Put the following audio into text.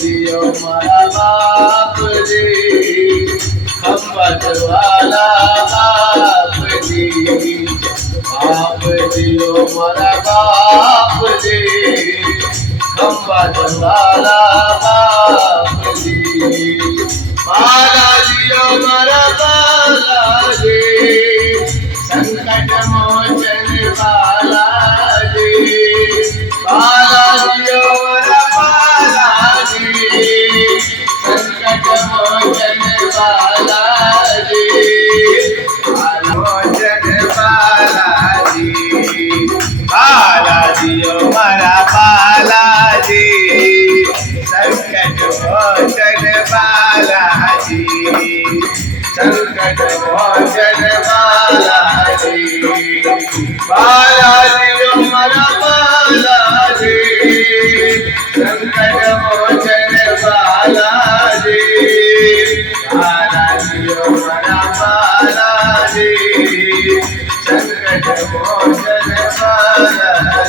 दियो मारा बाप जी, खम्बत वाला बाप जी। आप दियो मारा बाप जी, खम्बत वाला बाप जी। बाला दियो मारा बाला जी, संकट मोचन बाला जी। बाला दियो मारा बाला जी, संकट मोचन बाला जी। मोचन बाला जी, बाला दियो मारा बाला जी, संकट मोचन बाला जी, संकट मोचन बाला जी। बाला दियो मारा बाला जी, संकट मोचन बाला जी। बाला दियो मारा बाला जी, संकट मोचन बाला